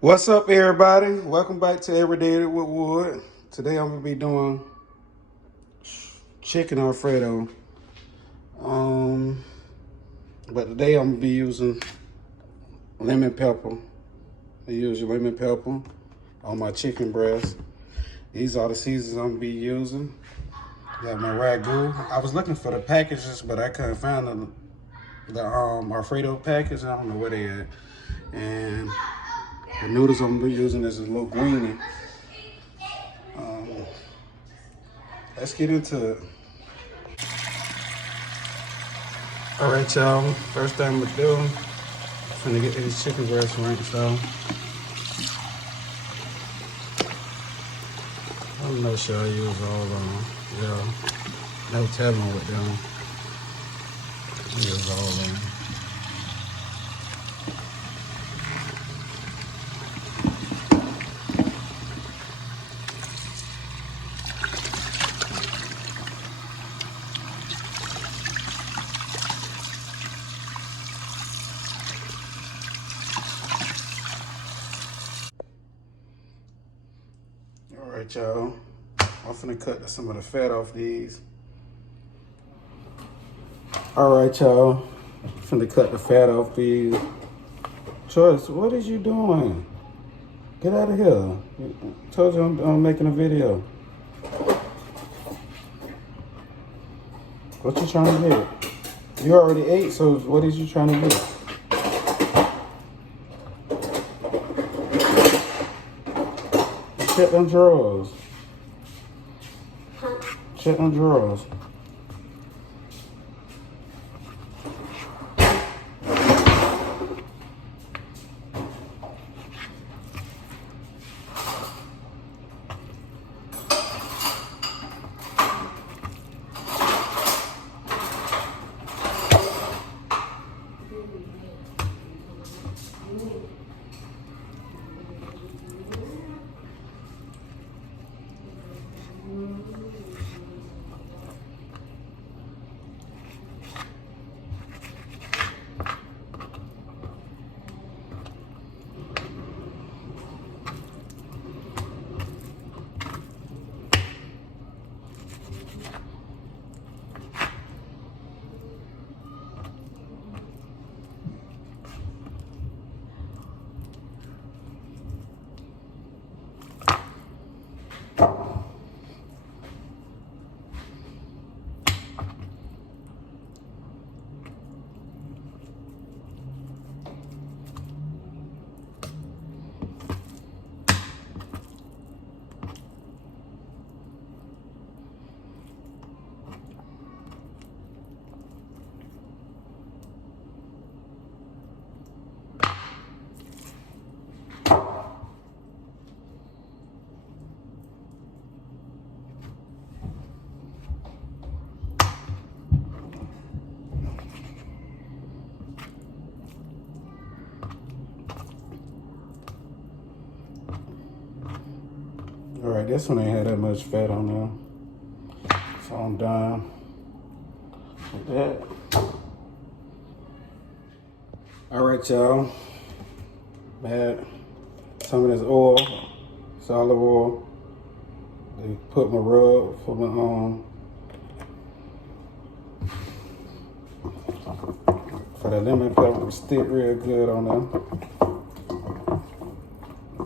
What's up, everybody? Welcome back to Everyday with Wood. Today I'm gonna be doing chicken Alfredo. Um, but today I'm gonna be using lemon pepper. I use lemon pepper on my chicken breast. These are the seasons I'm gonna be using. Got my ragu. I was looking for the packages, but I couldn't find the Alfredo package. I don't know where they at. And the noodles I'm gonna be using is a little greenie. Let's get into it. All right, y'all. First thing I'm gonna do, I'm gonna get these chicken breasts rinsed out. I'm not sure I use all of them. Yeah, no telling with them. I use all of them. All right, y'all. I'm finna cut some of the fat off these. All right, y'all. I'm finna cut the fat off these. Choice, what is you doing? Get out of here. I told you I'm making a video. What you trying to get? You already ate, so what is you trying to get? Check them drawers. Check them drawers. All right, this one ain't had that much fat on there. So I'm done with that. All right, y'all. Add some of this oil, solid oil. They put my rub for the lemon pepper to stick real good on there.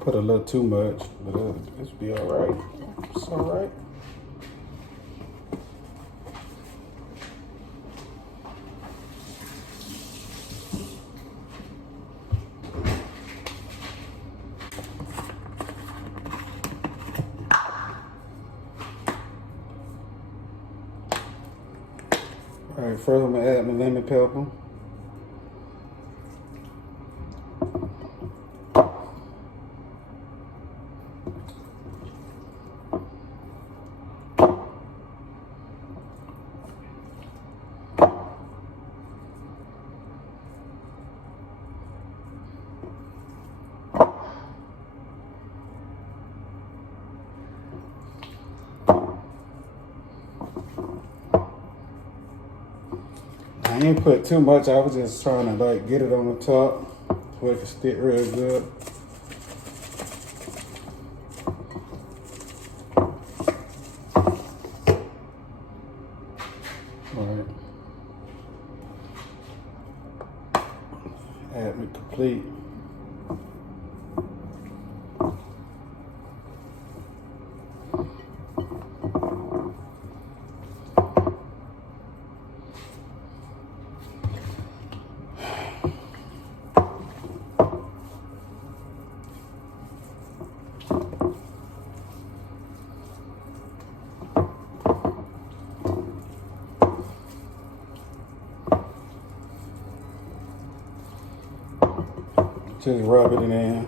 Put a little too much, but it'll be all right. It's all right. All right, first I'm gonna add my lemon pepper. I ain't put too much. I was just trying to like get it on the top so it can stick real good. complete. Just rub it in.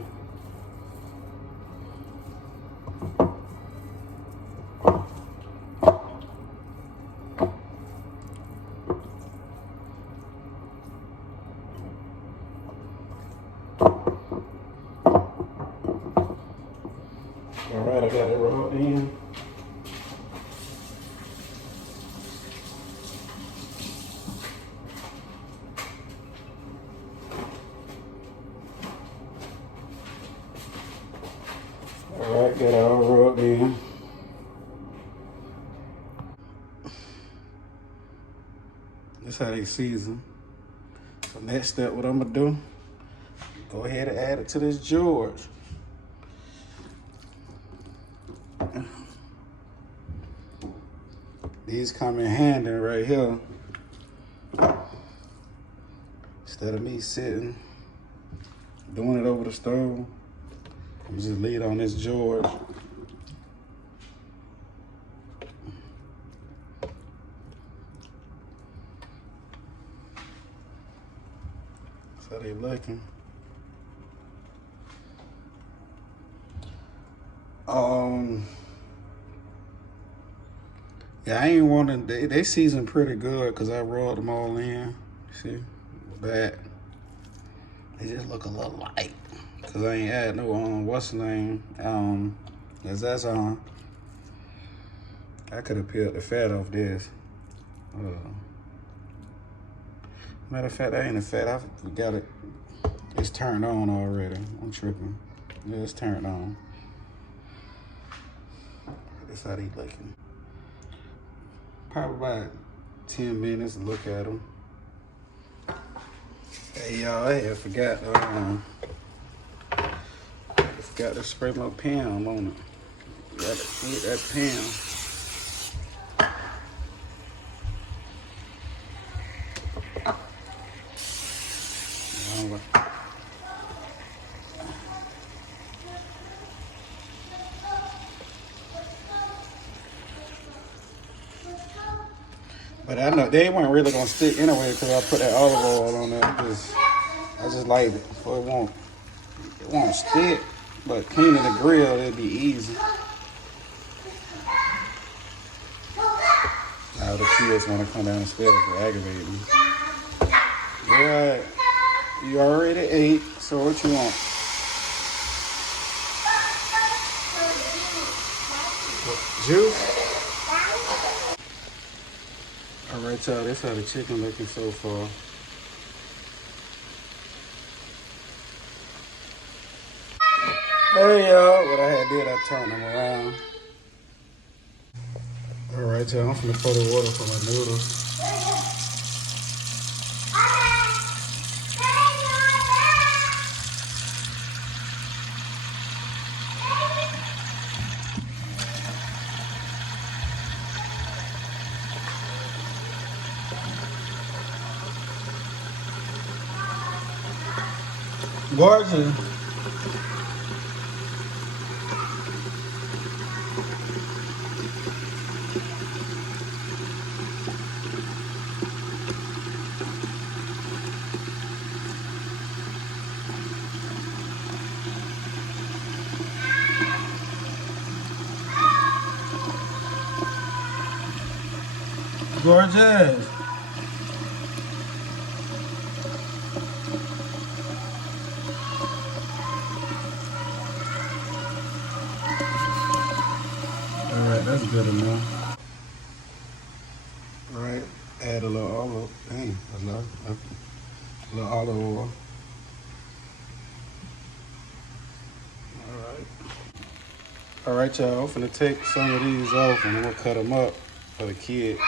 All right, I got it rubbed in. All right, got it all rubbed in. That's how they season. So next step, what I'm gonna do, go ahead and add it to this George. These come in handy right here. Instead of me sitting, doing it over the stove, I'm just leave it on this George. That's how they looking. Yeah, I ain't wanting, they season pretty good because I rolled them all in. See, back. They just look a little light because I ain't add no, what's the name? That's on. I could have peeled the fat off this. Matter of fact, that ain't the fat. I got it. It's turned on already. I'm tripping. Yeah, it's turned on. That's how they looking. Probably about 10 minutes to look at them. Hey y'all, I had forgot to spray my pan on it. Got to get that pan. But I know they weren't really gonna stick anyway because I put that olive oil on there. Cause I just like it, so it won't stick. But cleaning the grill, it'd be easy. Now the kids want to come downstairs to aggravate me. Yeah, you already ate, so what you want? Juice? All right, y'all, that's how the chicken looking so far. Hey, y'all, what I did, I turned them around. All right, y'all, I'm finna pour the water for my noodles. Gorgeous. Gorgeous. All right, that's good enough. All right, add a little olive. Dang, a little olive oil. All right, y'all, I'm finna take some of these off and I'm gonna cut them up for the kids.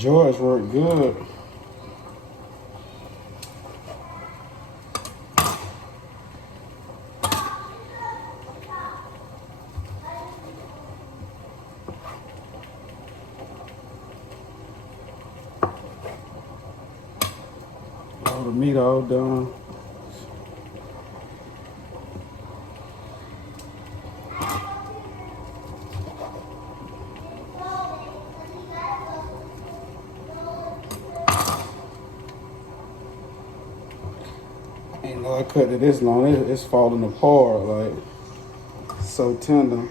George worked good. All the meat all done. Ain't know I cut it this long. It's falling apart, like so tender.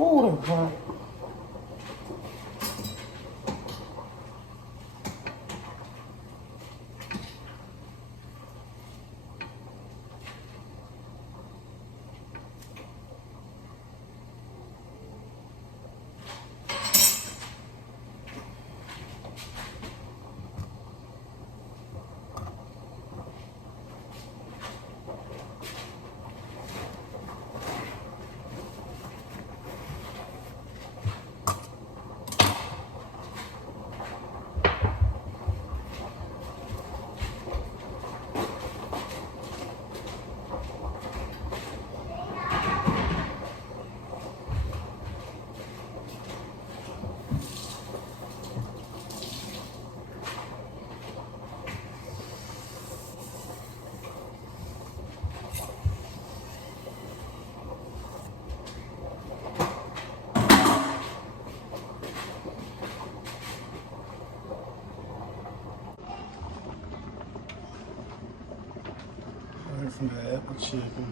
Oh, that's hot. Right from the apple chicken.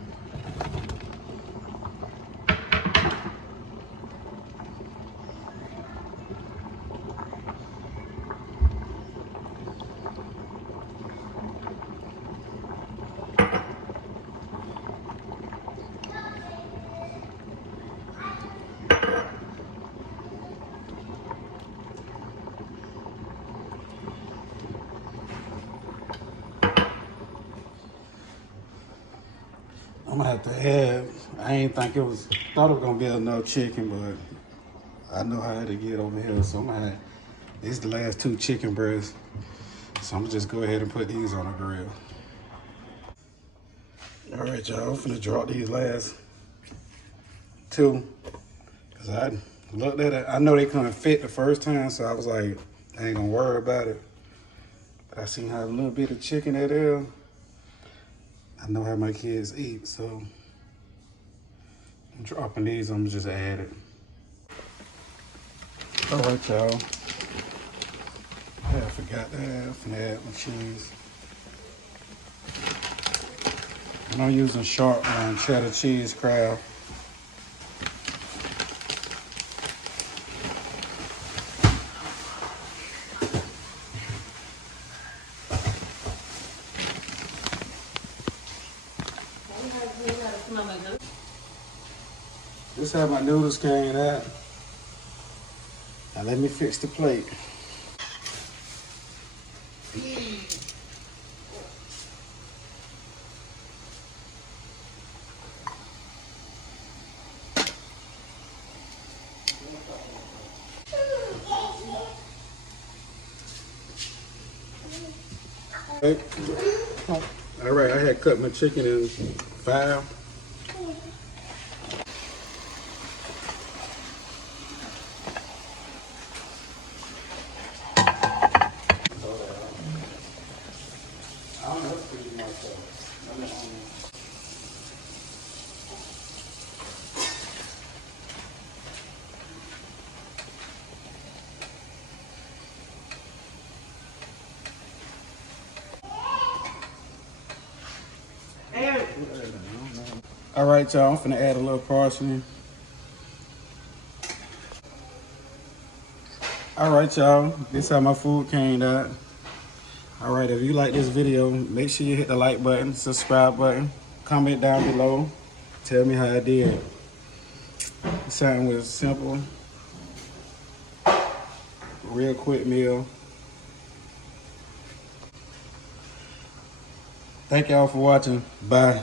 I'm gonna have to add. I ain't think thought it was gonna be enough chicken, but I know how to get over here. So I'm gonna have, these the last 2 chicken breasts. So I'm gonna just go ahead and put these on the grill. All right, y'all, I'm finna drop these last 2. Cause I looked at it, I know they couldn't fit the first time, so I was like, I ain't gonna worry about it. But I seen how a little bit of chicken that there. I know how my kids eat, so I'm dropping these, I'm just add it. All right, y'all. I forgot to add my cheese. And I'm using sharp cheddar cheese Kraft. This is how my noodles came out. Now let me fix the plate. Okay. All right, I had cut my chicken in 5. All right, y'all, I'm finna add a little parsley. All right, y'all, this how my food came out. All right, if you like this video, make sure you hit the like button, subscribe button, comment down below, tell me how I did. Something was simple, real quick meal. Thank y'all for watching. Bye.